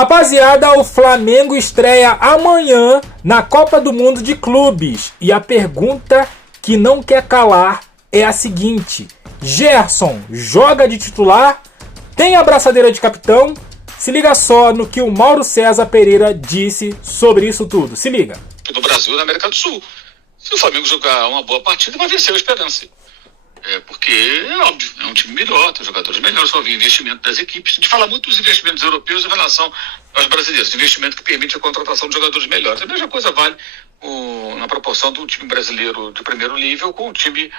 Rapaziada, o Flamengo estreia amanhã na Copa do Mundo de Clubes. E a pergunta que não quer calar é a seguinte: Gerson joga de titular? Tem a braçadeira de capitão? Se liga só no que o Mauro César Pereira disse sobre isso tudo. Se liga. No Brasil e na América do Sul. Se o Flamengo jogar uma boa partida, vai vencer o Esperança. Porque é óbvio, é um time melhor, tem jogadores melhores, só vi investimento das equipes. A gente fala muito dos investimentos europeus em relação aos brasileiros, investimento que permite a contratação de jogadores melhores. A mesma coisa vale na proporção do time brasileiro de primeiro nível com o time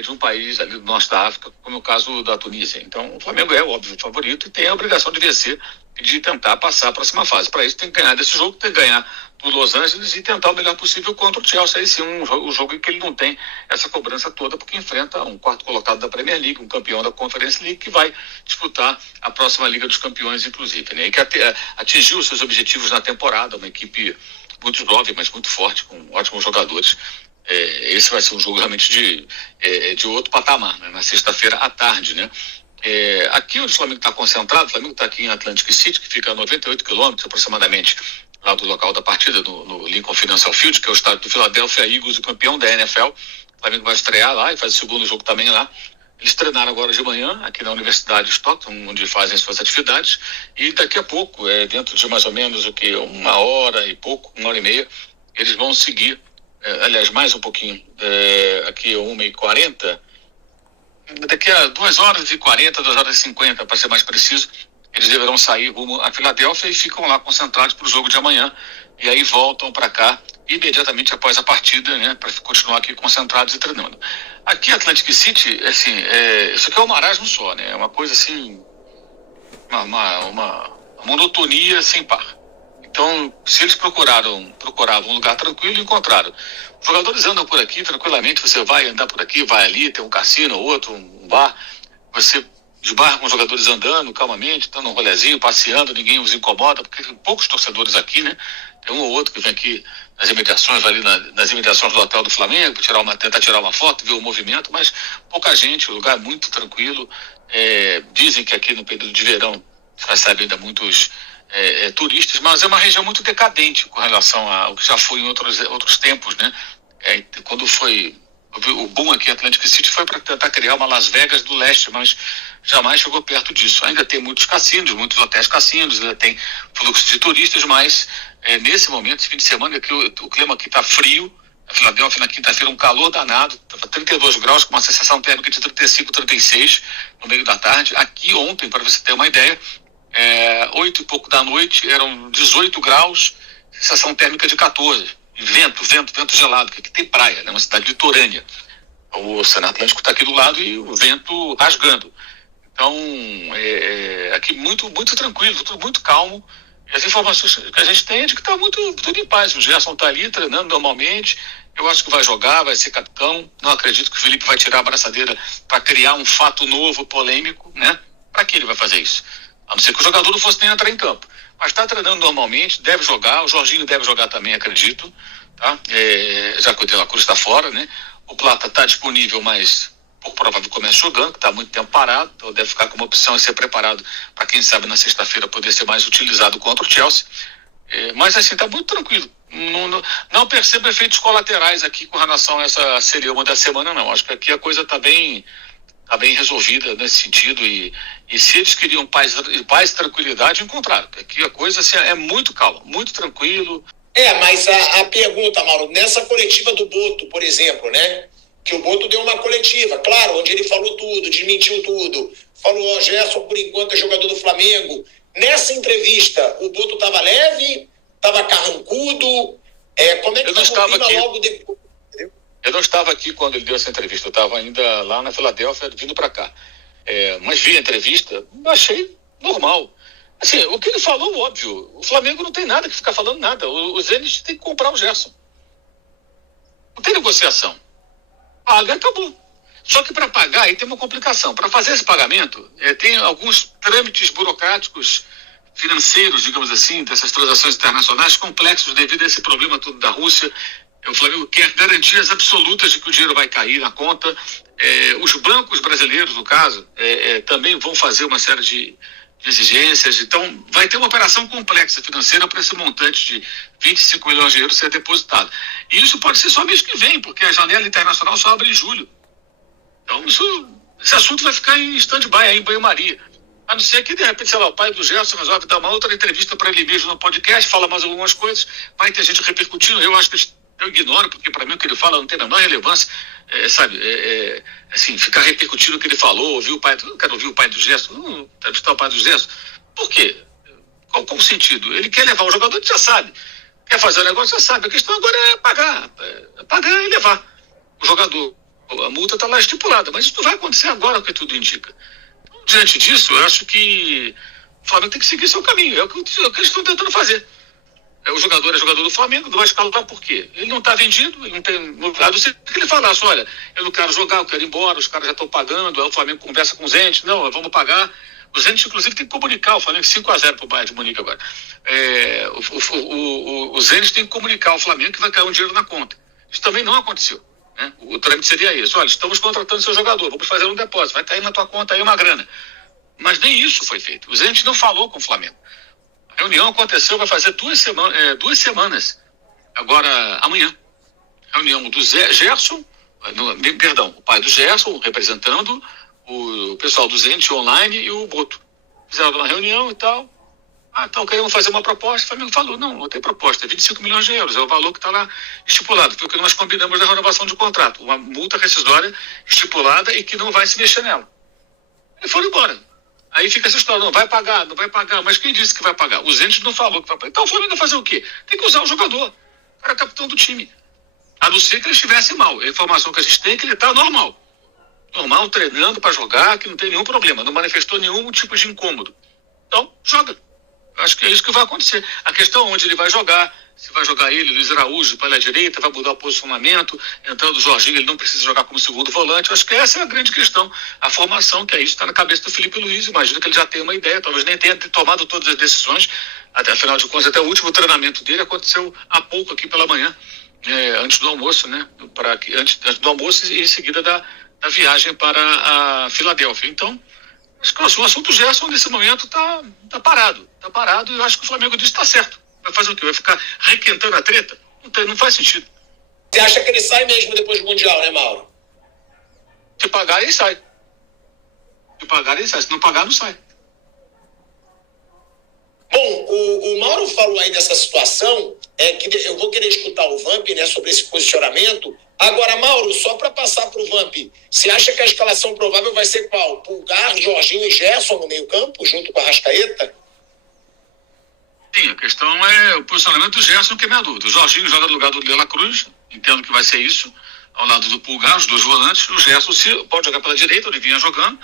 de um país ali do norte da África, como é o caso da Tunísia. Então o Flamengo é óbvio o favorito e tem a obrigação de vencer e de tentar passar a próxima fase. Para isso tem que ganhar desse jogo, tem que ganhar do Los Angeles e tentar o melhor possível contra o Chelsea. Aí sim, um jogo em que ele não tem essa cobrança toda, porque enfrenta um quarto colocado da Premier League, um campeão da Conference League, que vai disputar a próxima Liga dos Campeões, inclusive, né? E que atingiu os seus objetivos na temporada, uma equipe muito jovem, mas muito forte, com ótimos jogadores. Esse vai ser um jogo realmente de outro patamar, né? Na sexta-feira à tarde, né? Aqui onde o Flamengo está concentrado, o Flamengo está aqui em Atlantic City, que fica a 98 quilômetros aproximadamente lá do local da partida, no Lincoln Financial Field, que é o estádio do Philadelphia Eagles, o campeão da NFL. O Flamengo vai estrear lá e faz o segundo jogo também lá. Eles treinaram agora de manhã aqui na Universidade de Stockton, onde fazem suas atividades, e daqui a pouco, dentro de mais ou menos uma hora e pouco, uma hora e meia, eles vão seguir, aliás, mais um pouquinho, aqui 1h40, daqui a 2h40, 2h50, para ser mais preciso, eles deverão sair rumo a Filadélfia e ficam lá concentrados para o jogo de amanhã. E aí voltam para cá imediatamente após a partida, né, para continuar aqui concentrados e treinando. Aqui em Atlantic City, assim, isso aqui é um marasmo só, né? É uma coisa assim, uma monotonia sem par. Então, se eles procuravam um lugar tranquilo, encontraram. Os jogadores andam por aqui tranquilamente, você vai andar por aqui, vai ali, tem um cassino, outro, um bar, você esbarra com os jogadores andando calmamente, dando um rolezinho, passeando, ninguém os incomoda, porque tem poucos torcedores aqui, né? Tem um ou outro que vem aqui nas imediações, ali nas imediações do hotel do Flamengo, tentar tirar uma foto, ver o movimento, mas pouca gente, o lugar é muito tranquilo. Dizem que aqui no período de verão recebe ainda muitos turistas, mas é uma região muito decadente com relação ao que já foi em outros tempos, né? Quando foi o boom aqui em Atlantic City foi para tentar criar uma Las Vegas do leste, mas jamais chegou perto disso. Ainda tem muitos cassinos, muitos hotéis cassinos, ainda tem fluxo de turistas, mas nesse momento, esse fim de semana, aqui, o clima aqui está frio. A Filadélfia na quinta-feira um calor danado, estava 32 graus com uma sensação térmica de 35, 36 no meio da tarde. Aqui ontem, para você ter uma ideia, 8 e pouco da noite, eram 18 graus, sensação térmica de 14. Vento gelado, que aqui tem praia, né? Uma cidade litorânea. O Oceano Atlântico está aqui do lado e o vento rasgando. Então, aqui muito, muito tranquilo, tudo muito calmo. E as informações que a gente tem é de que está tudo em paz. O Gerson está ali treinando normalmente. Eu acho que vai jogar, vai ser capitão. Não acredito que o Felipe vai tirar a braçadeira para criar um fato novo, polêmico, né? Para que ele vai fazer isso? A não ser que o jogador não fosse nem entrar em campo. Mas está treinando normalmente, deve jogar. O Jorginho deve jogar também, acredito. Tá? Já que o De La Cruz está fora, né? O Plata está disponível, mas pouco provável que comece jogando, que está há muito tempo parado. Então deve ficar como opção e ser preparado para, quem sabe, na sexta-feira poder ser mais utilizado contra o Chelsea. Mas assim, está muito tranquilo. Não percebo efeitos colaterais aqui com relação a essa celeuma da semana, não. Acho que aqui a coisa está bem resolvida nesse sentido, e se eles queriam paz e tranquilidade, encontraram. Aqui a coisa assim, é muito calma, muito tranquilo. Mas a pergunta, Mauro, nessa coletiva do Boto, por exemplo, né? Que o Boto deu uma coletiva, claro, onde ele falou tudo, desmentiu tudo, falou, Gerson, por enquanto é jogador do Flamengo. Nessa entrevista, o Boto estava leve, estava carrancudo, como é que estava o clima logo depois? Eu não estava aqui quando ele deu essa entrevista, eu estava ainda lá na Filadélfia, vindo para cá. Mas vi a entrevista, achei normal. Assim, o que ele falou, óbvio, o Flamengo não tem nada que ficar falando nada. O Zenit tem que comprar o Gerson. Não tem negociação. Paga, acabou. Só que para pagar, aí tem uma complicação. Para fazer esse pagamento, tem alguns trâmites burocráticos, financeiros, digamos assim, dessas transações internacionais complexos devido a esse problema todo da Rússia. O Flamengo quer garantias absolutas de que o dinheiro vai cair na conta. Os bancos brasileiros, no caso, também vão fazer uma série de de exigências. Então, vai ter uma operação complexa financeira para esse montante de 25 milhões de euros ser depositado. E isso pode ser só mês que vem, porque a janela internacional só abre em julho. Então, esse assunto vai ficar em stand-by, aí em banho-maria. A não ser que, de repente, sei lá, o pai do Gerson resolve dar uma outra entrevista para ele mesmo no podcast, fala mais algumas coisas, vai ter gente repercutindo. Eu acho que eu ignoro, porque para mim o que ele fala não tem a menor relevância, assim, ficar repercutindo o que ele falou, ouvir o pai, eu não quero ouvir o pai do Gerson, não entrevistar o pai do Gerson. Por quê? Qual o sentido? Ele quer levar o jogador, ele já sabe. Quer fazer o negócio, já sabe. A questão agora é pagar e levar o jogador. A multa está lá estipulada, mas isso não vai acontecer agora, o que tudo indica. Então, diante disso, eu acho que o Flamengo tem que seguir seu caminho. É o que eles estão tentando fazer. O jogador é jogador do Flamengo, não vai escalar por quê? Ele não está vendido, ele não tem. A não ser que ele falasse, olha, eu não quero jogar, eu quero ir embora, os caras já estão pagando, aí o Flamengo conversa com o Zenit, não, vamos pagar. O Zenit, inclusive, tem que comunicar o Flamengo 5-0 para o Bayern de Munique agora. O Zenit tem que comunicar ao Flamengo que vai cair um dinheiro na conta. Isso também não aconteceu. Né? O trâmite seria isso, olha, estamos contratando seu jogador, vamos fazer um depósito, vai cair na tua conta aí uma grana. Mas nem isso foi feito. O Zenit não falou com o Flamengo. A reunião aconteceu, vai fazer 2 semanas. Agora, amanhã. Reunião do Gerson, o pai do Gerson, representando o pessoal do Zenit online e o Boto. Fizeram uma reunião e tal. Então queremos fazer uma proposta. O Flamengo falou, não tem proposta, é 25 milhões de euros, é o valor que está lá estipulado. Foi o que nós combinamos na renovação de contrato. Uma multa rescisória estipulada e que não vai se mexer nela. E foram embora. Aí fica essa história, não vai pagar, mas quem disse que vai pagar? O Zenit não falou que vai pagar. Então o Flamengo vai fazer o quê? Tem que usar o jogador. O cara é capitão do time. A não ser que ele estivesse mal. A informação que a gente tem é que ele está normal. Normal, treinando para jogar, que não tem nenhum problema. Não manifestou nenhum tipo de incômodo. Então, joga. Acho que é isso que vai acontecer. A questão é onde ele vai jogar. Se vai jogar ele, Luiz Araújo, pela direita, vai mudar o posicionamento, entrando o Jorginho, ele não precisa jogar como segundo volante. Eu acho que essa é a grande questão. A formação, que é isso, está na cabeça do Felipe Luiz. Imagino que ele já tem uma ideia, talvez nem tenha tomado todas as decisões. Afinal de contas, até o último treinamento dele aconteceu há pouco aqui pela manhã, antes do almoço, né? Antes do almoço e em seguida da viagem para a Filadélfia. Então, acho que o assunto Gerson nesse momento está parado. Está parado e eu acho que o Flamengo disse que está certo. Vai fazer o quê? Vai ficar requentando a treta? Não faz sentido. Você acha que ele sai mesmo depois do Mundial, né, Mauro? Se pagar, ele sai. Se não pagar, não sai. Bom, o Mauro falou aí dessa situação, que eu vou querer escutar o Vamp, né, sobre esse posicionamento. Agora, Mauro, só para passar para o Vamp, você acha que a escalação provável vai ser qual? Pulgar, Jorginho e Gerson no meio campo, junto com a Arrascaeta? Sim, a questão é o posicionamento do Gerson, que é minha dúvida. O Jorginho joga no lugar do De La Cruz, entendo que vai ser isso, ao lado do Pulgar, os 2 volantes. O Gerson pode jogar pela direita, ele vinha jogando,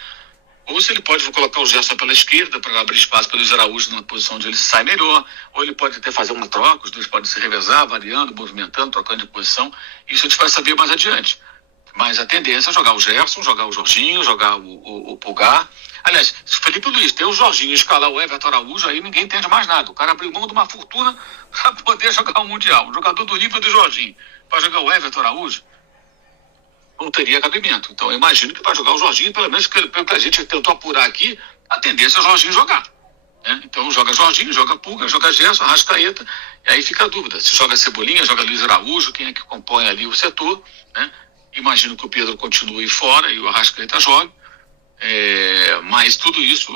ou se ele pode colocar o Gerson pela esquerda para abrir espaço para o Luiz Araújo na posição onde ele sai melhor, ou ele pode até fazer uma troca, os dois podem se revezar, variando, movimentando, trocando de posição. Isso a gente vai saber mais adiante. Mas a tendência é jogar o Gerson, jogar o Jorginho, jogar o Pulgar. Aliás, se o Felipe Luiz tem o Jorginho e escalar o Everton Araújo, aí ninguém entende mais nada. O cara abriu mão de uma fortuna para poder jogar o Mundial. Um jogador do nível do Jorginho para jogar o Everton Araújo não teria cabimento. Então eu imagino que para jogar o Jorginho, pelo menos pelo que a gente tentou apurar aqui, a tendência é o Jorginho jogar. Né? Então joga Jorginho, joga Pulga, joga Gerson, Arrascaeta, e aí fica a dúvida. Se joga Cebolinha, joga Luiz Araújo, quem é que compõe ali o setor, né? Imagino que o Pedro continue fora e o Arrascaeta jogue. Mas tudo isso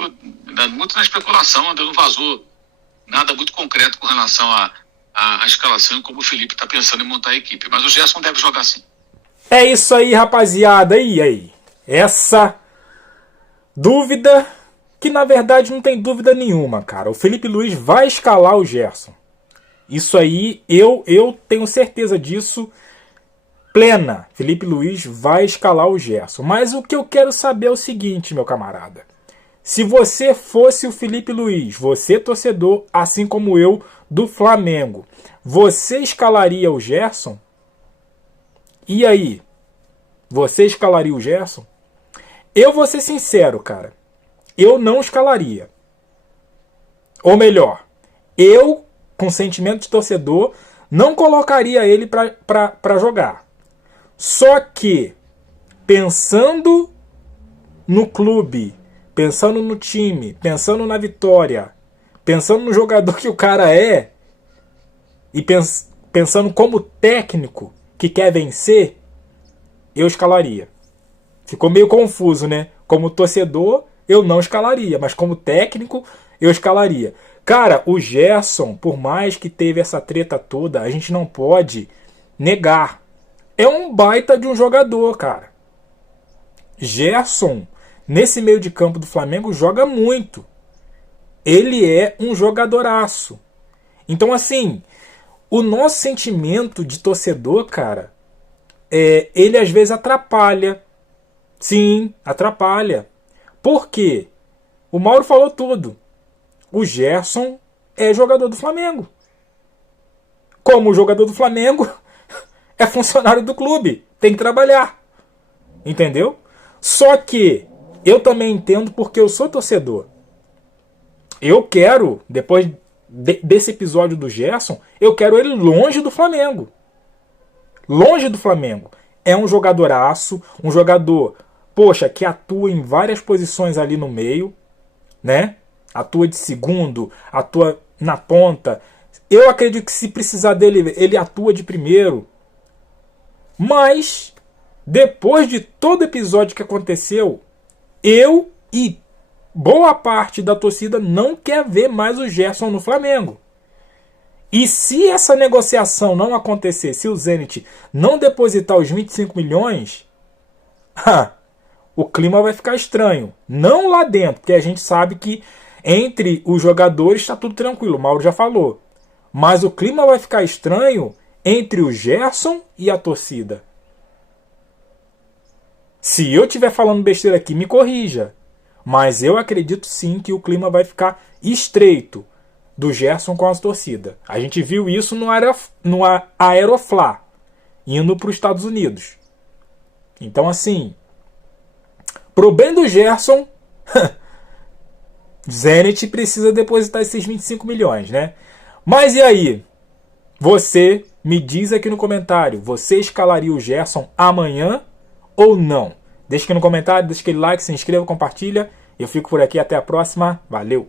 muito na especulação, ainda não vazou nada muito concreto com relação à escalação e como o Felipe está pensando em montar a equipe. Mas o Gerson deve jogar sim. É isso aí, rapaziada. E aí? Essa dúvida, que na verdade não tem dúvida nenhuma, cara. O Felipe Luiz vai escalar o Gerson. Isso aí, eu tenho certeza disso. Plena, Felipe Luiz vai escalar o Gerson. Mas o que eu quero saber é o seguinte, meu camarada. Se você fosse o Felipe Luiz, você torcedor, assim como eu, do Flamengo, você escalaria o Gerson? E aí? Você escalaria o Gerson? Eu vou ser sincero, cara. Eu não escalaria. Ou melhor, eu, com sentimento de torcedor, não colocaria ele para jogar. Só que, pensando no clube, pensando no time, pensando na vitória, pensando no jogador que o cara é e pensando como técnico que quer vencer, eu escalaria. Ficou meio confuso, né? Como torcedor, eu não escalaria, mas como técnico, eu escalaria. Cara, o Gerson, por mais que teve essa treta toda, a gente não pode negar. É um baita de um jogador, cara. Gerson, nesse meio de campo do Flamengo, joga muito. Ele é um jogadoraço. Então, assim, o nosso sentimento de torcedor, cara, ele às vezes atrapalha. Sim, atrapalha. Por quê? O Mauro falou tudo. O Gerson é jogador do Flamengo. Como jogador do Flamengo, é funcionário do clube. Tem que trabalhar. Entendeu? Só que eu também entendo porque eu sou torcedor. Eu quero, depois desse episódio do Gerson, eu quero ele longe do Flamengo. Longe do Flamengo. É um jogadoraço, um jogador, poxa, que atua em várias posições ali no meio, né? Atua de segundo, atua na ponta. Eu acredito que se precisar dele, ele atua de primeiro. Mas, depois de todo episódio que aconteceu, eu e boa parte da torcida não quer ver mais o Gerson no Flamengo. E se essa negociação não acontecer, se o Zenit não depositar os 25 milhões, o clima vai ficar estranho. Não lá dentro, porque a gente sabe que entre os jogadores está tudo tranquilo, o Mauro já falou. Mas o clima vai ficar estranho entre o Gerson e a torcida. Se eu estiver falando besteira aqui, me corrija. Mas eu acredito sim que o clima vai ficar estreito do Gerson com a torcida. A gente viu isso no Aeroflá, indo para os Estados Unidos. Então, assim, pro bem do Gerson, Zenit precisa depositar esses 25 milhões, né? Mas e aí? Você me diz aqui no comentário, você escalaria o Gerson amanhã ou não? Deixa aqui no comentário, deixa aquele like, se inscreva, compartilha. Eu fico por aqui, até a próxima. Valeu!